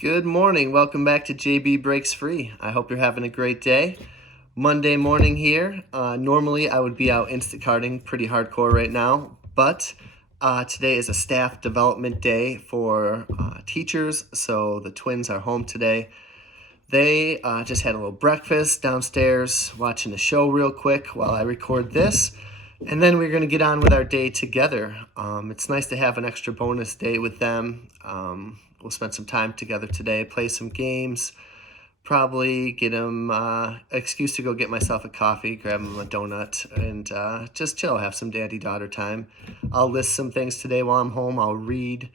Good morning. Welcome back to JB Breaks Free. I hope you're having a great day. Monday morning here. Normally I would be out Instacarting pretty hardcore right now, but today is a staff development day for teachers, so the twins are home today. They just had a little breakfast downstairs, watching a show real quick while I record this, and then we're going to get on with our day together. It's nice to have an extra bonus day with them. We'll spend some time together today, play some games, probably get them an excuse to go get myself a coffee, grab them a donut, and just chill, have some daddy-daughter time. I'll list some things today while I'm home. I'll read.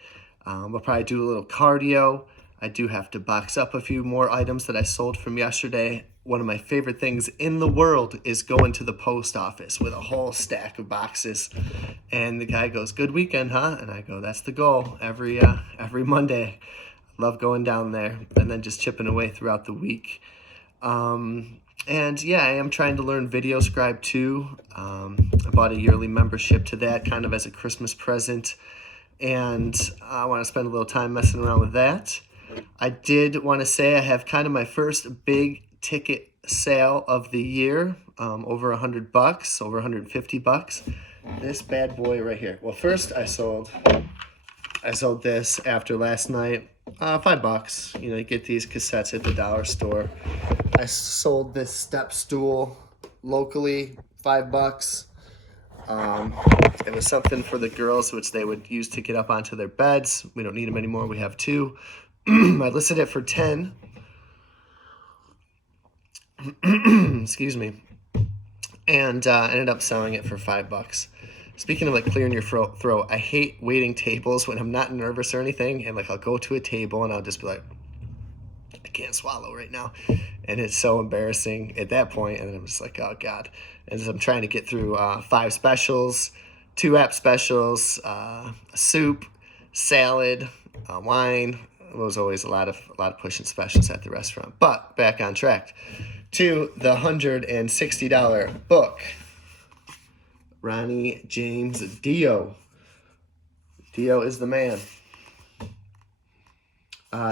I'll probably do a little cardio. I do have to box up a few more items that I sold from yesterday. One of my favorite things in the world is going to the post office with a whole stack of boxes. And the guy goes, "Good weekend, huh?" And I go, "That's the goal every Monday." Love going down there and then just chipping away throughout the week. And yeah, I am trying to learn Video Scribe too. I bought a yearly membership to that kind of as a Christmas present. And I want to spend a little time messing around with that. I did want to say I have kind of my first big ticket sale of the year, over $100, over $150. This bad boy right here. Well, first I sold this after last night, $5. You know, you get these cassettes at the dollar store. I sold this step stool locally, $5. It was something for the girls, which they would use to get up onto their beds. We don't need them anymore. We have two. I listed it for 10. Excuse me. And ended up selling it for $5. Speaking of like clearing your throat, I hate waiting tables when I'm not nervous or anything. And like I'll go to a table and I'll just be like, I can't swallow right now. And it's so embarrassing at that point. And then I'm just like, oh God. And so I'm trying to get through 5 specials, 2 app specials, a soup, salad, wine. It was always a lot of pushing specials at the restaurant. But back on track to the $160 book. Ronnie James Dio. Dio is the man.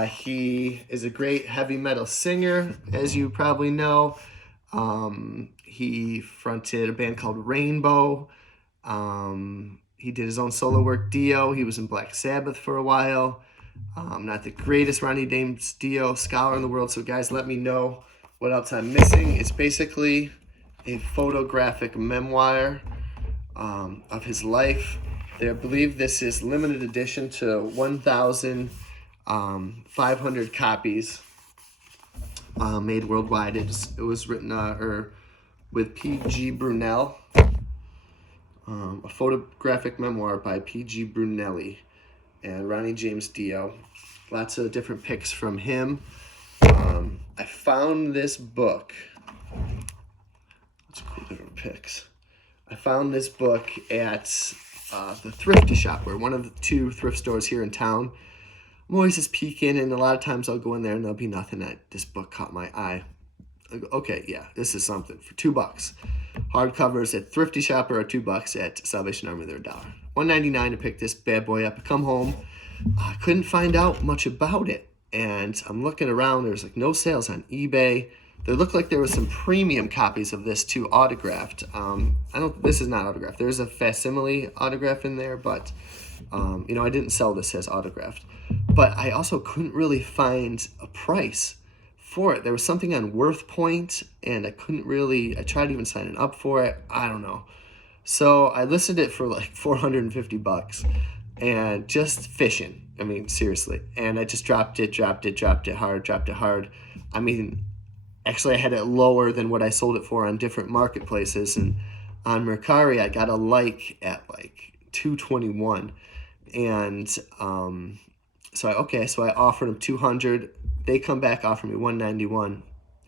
He is a great heavy metal singer, as you probably know. He fronted a band called Rainbow. He did his own solo work, Dio. He was in Black Sabbath for a while. Not the greatest Ronnie James Dio scholar in the world, so guys, let me know what else I'm missing. It's basically a photographic memoir of his life. I believe this is limited edition to 1,500 copies made worldwide. It was written with P.G. Brunel, a photographic memoir by P.G. Brunelli and Ronnie James Dio. Lots of different pics from him. I found this book. Let's cool different pics. I found this book at the Thrifty Shop, or one of the 2 thrift stores here in town. I'm always just peeking, and a lot of times I'll go in there and there'll be nothing. This book caught my eye. I go, okay, yeah, this is something for $2. Hardcovers at Thrifty Shop are $2 at Salvation Army. They're $1. $1.99 to pick this bad boy up. I come home, I couldn't find out much about it, and I'm looking around. There's like no sales on eBay. There looked like there was some premium copies of this too, autographed. This is not autographed. There's a facsimile autograph in there, but I didn't sell this as autographed. But I also couldn't really find a price for it. There was something on WorthPoint, and I tried even signing up for it. I don't know. So I listed it for like $450 and just fishing. I mean, seriously. And I just dropped it hard. I mean, actually I had it lower than what I sold it for on different marketplaces. And on Mercari, I got a like at like $221. And so I offered them $200. They come back, offer me $191,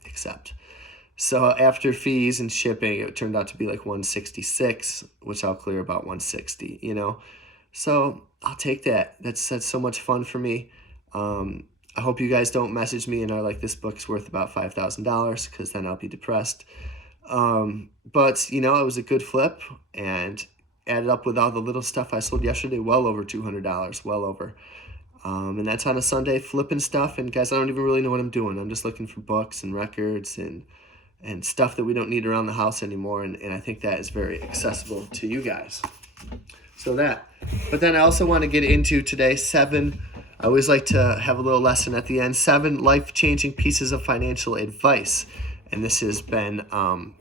accept. So after fees and shipping, it turned out to be like $166, which I'll clear about $160, So I'll take that. That's so much fun for me. I hope you guys don't message me and are like, this book's worth about $5,000, because then I'll be depressed. But, it was a good flip, and added up with all the little stuff I sold yesterday, well over $200, well over. And that's on a Sunday, flipping stuff. And guys, I don't even really know what I'm doing. I'm just looking for books and records and stuff that we don't need around the house anymore. And I think that is very accessible to you guys. So that. But then I also want to get into today 7. I always like to have a little lesson at the end. 7 life-changing pieces of financial advice. And this has been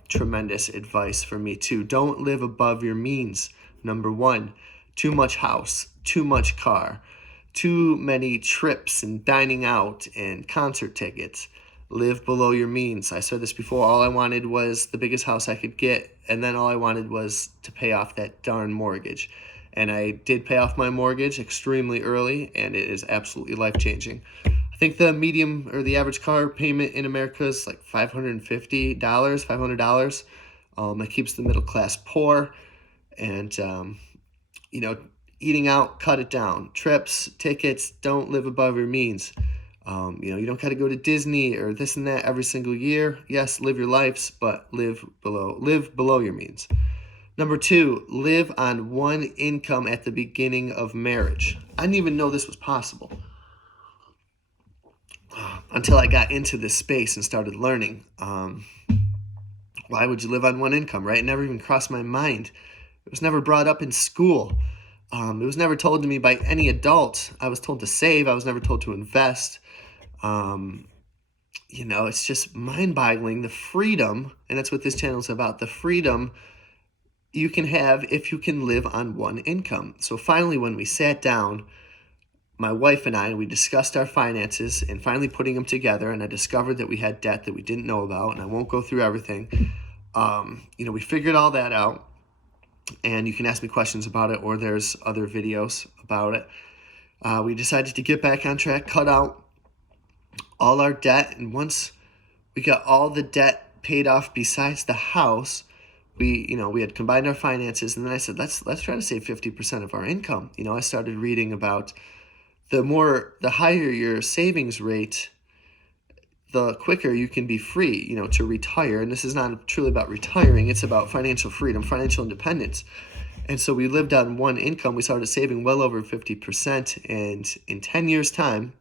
tremendous advice for me too. Don't live above your means. Number 1, too much house, too much car, too many trips and dining out and concert tickets. Live below your means. I said this before. All I wanted was the biggest house I could get, and then all I wanted was to pay off that darn mortgage. And I did pay off my mortgage extremely early, and it is absolutely life-changing. I think the medium or the average car payment in America is like $550, $500. It keeps the middle class poor, and eating out, cut it down. Trips, tickets, don't live above your means. You don't got to go to Disney or this and that every single year. Yes, live your lives, but live below your means. Number 2, live on one income at the beginning of marriage. I didn't even know this was possible until I got into this space and started learning. Why would you live on one income, right? It never even crossed my mind. It was never brought up in school. It was never told to me by any adult. I was told to save. I was never told to invest. It's just mind-boggling, the freedom, and that's what this channel is about, the freedom you can have if you can live on one income. So finally, when we sat down, my wife and I, we discussed our finances and finally putting them together, and I discovered that we had debt that we didn't know about, and I won't go through everything. We figured all that out, and you can ask me questions about it, or there's other videos about it. We decided to get back on track, cut out all our debt, and once we got all the debt paid off besides the house, we had combined our finances, and then I said, let's try to save 50% of our income. I started reading about the higher your savings rate, the quicker you can be free, to retire. And this is not truly about retiring. It's about financial freedom, financial independence. And so we lived on one income. We started saving well over 50%. And in 10 years' time,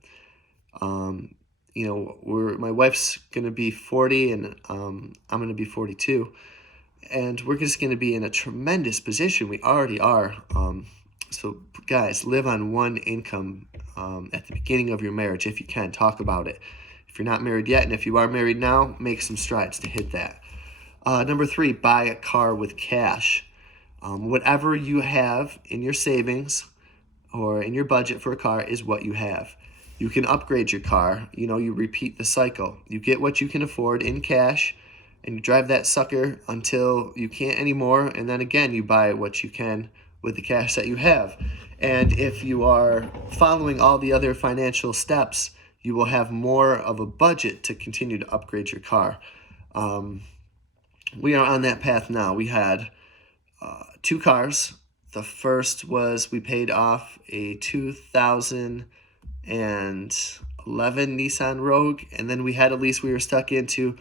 my wife's going to be 40 and I'm going to be 42. And we're just going to be in a tremendous position. We already are. So guys, live on one income at the beginning of your marriage if you can. Talk about it. If you're not married yet, and if you are married now, make some strides to hit that. Number 3, buy a car with cash. Whatever you have in your savings or in your budget for a car is what you have. You can upgrade your car. You repeat the cycle. You get what you can afford in cash, and you drive that sucker until you can't anymore, and then again you buy what you can with the cash that you have. And if you are following all the other financial steps, you will have more of a budget to continue to upgrade your car. We are on that path now. We had 2 cars. The first was we paid off a 2011 Nissan Rogue, and then we had a lease we were stuck into.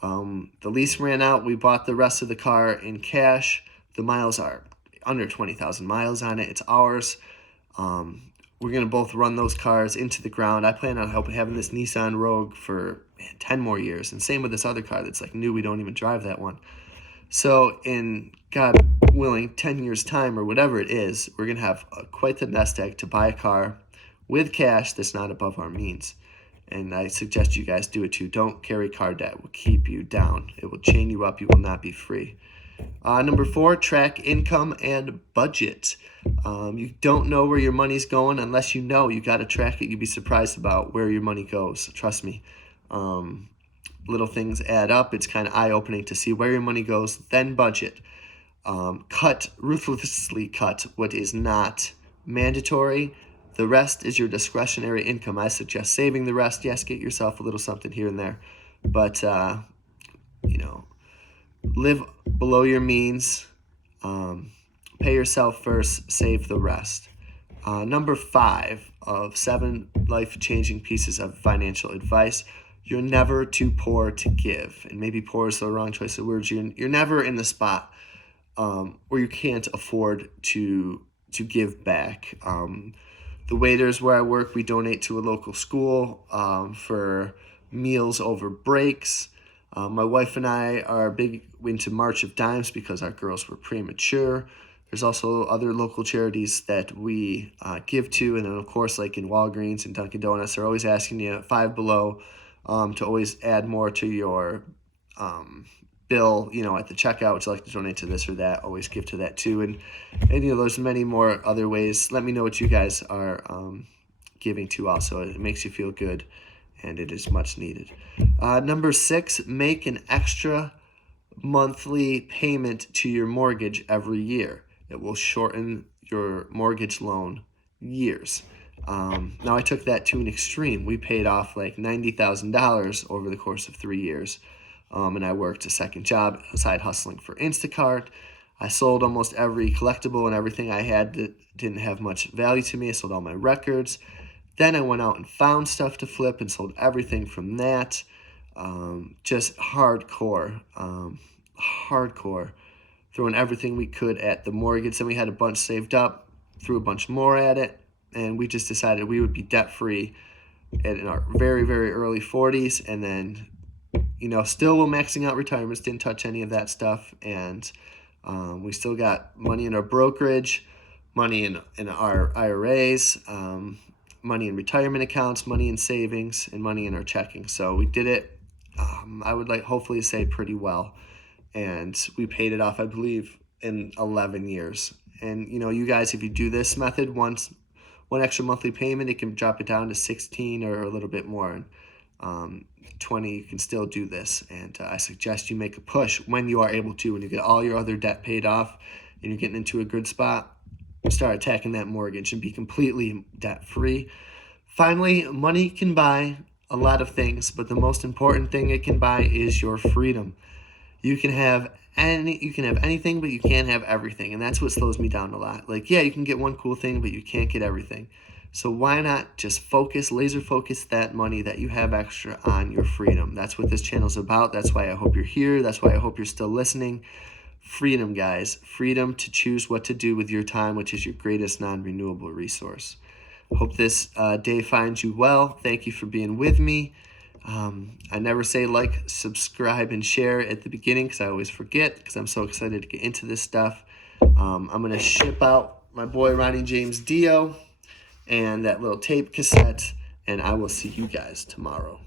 The lease ran out. We bought the rest of the car in cash. The miles are under 20,000 miles on it. It's ours. We're going to both run those cars into the ground. I plan on having this Nissan Rogue for 10 more years. And same with this other car that's like new. We don't even drive that one. So in, God willing, 10 years' time or whatever it is, we're going to have quite the nest egg to buy a car with cash that's not above our means. And I suggest you guys do it too. Don't carry car debt. It will keep you down. It will chain you up. You will not be free. Number 4, track income and budget. You don't know where your money's going unless you know. You got to track it. You'd be surprised about where your money goes. Trust me. Little things add up. It's kind of eye-opening to see where your money goes. Then budget. Ruthlessly cut what is not mandatory. The rest is your discretionary income. I suggest saving the rest. Yes, get yourself a little something here and there. But, live below your means. Pay yourself first. Save the rest. Number 5 of 7 life-changing pieces of financial advice. You're never too poor to give. And maybe poor is the wrong choice of words. You're never in the spot where you can't afford to give back. The waiters where I work, we donate to a local school for meals over breaks. My wife and I are big into March of Dimes because our girls were premature. There's also other local charities that we give to. And then, of course, like in Walgreens and Dunkin' Donuts, they're always asking you Five Below to always add more to your bill, at the checkout. Would you like to donate to this or that? Always give to that too. And there's many more other ways. Let me know what you guys are giving to also. It makes you feel good, and it is much needed. Number 6, make an extra monthly payment to your mortgage every year. It will shorten your mortgage loan years. Now I took that to an extreme. We paid off like $90,000 over the course of 3 years. And I worked a second job, side hustling for Instacart. I sold almost every collectible and everything I had that didn't have much value to me. I sold all my records. Then I went out and found stuff to flip and sold everything from that. Just hardcore, throwing everything we could at the mortgage. Then we had a bunch saved up, threw a bunch more at it, and we just decided we would be debt-free in our very, very early 40s, and then still we're maxing out retirements, didn't touch any of that stuff, and we still got money in our brokerage, money in our IRAs, money in retirement accounts, money in savings, and money in our checking. So we did it, I would hopefully say pretty well, and we paid it off, I believe, in 11 years. And, you guys, if you do this method, one extra monthly payment, it can drop it down to 16 or a little bit more. And 20, you can still do this. And I suggest you make a push when you are able to, when you get all your other debt paid off and you're getting into a good spot, start attacking that mortgage and be completely debt-free. Finally, money can buy a lot of things, but the most important thing it can buy is your freedom. You can have anything, but you can't have everything. And that's what slows me down a lot. You can get one cool thing, but you can't get everything. So why not just laser focus that money that you have extra on your freedom? That's what this channel is about. That's why I hope you're here. That's why I hope you're still listening. Freedom, guys. Freedom to choose what to do with your time, which is your greatest non-renewable resource. Hope this day finds you well. Thank you for being with me. I never say like, subscribe, and share at the beginning because I always forget because I'm so excited to get into this stuff. I'm going to ship out my boy Ronnie James Dio and that little tape cassette, and I will see you guys tomorrow.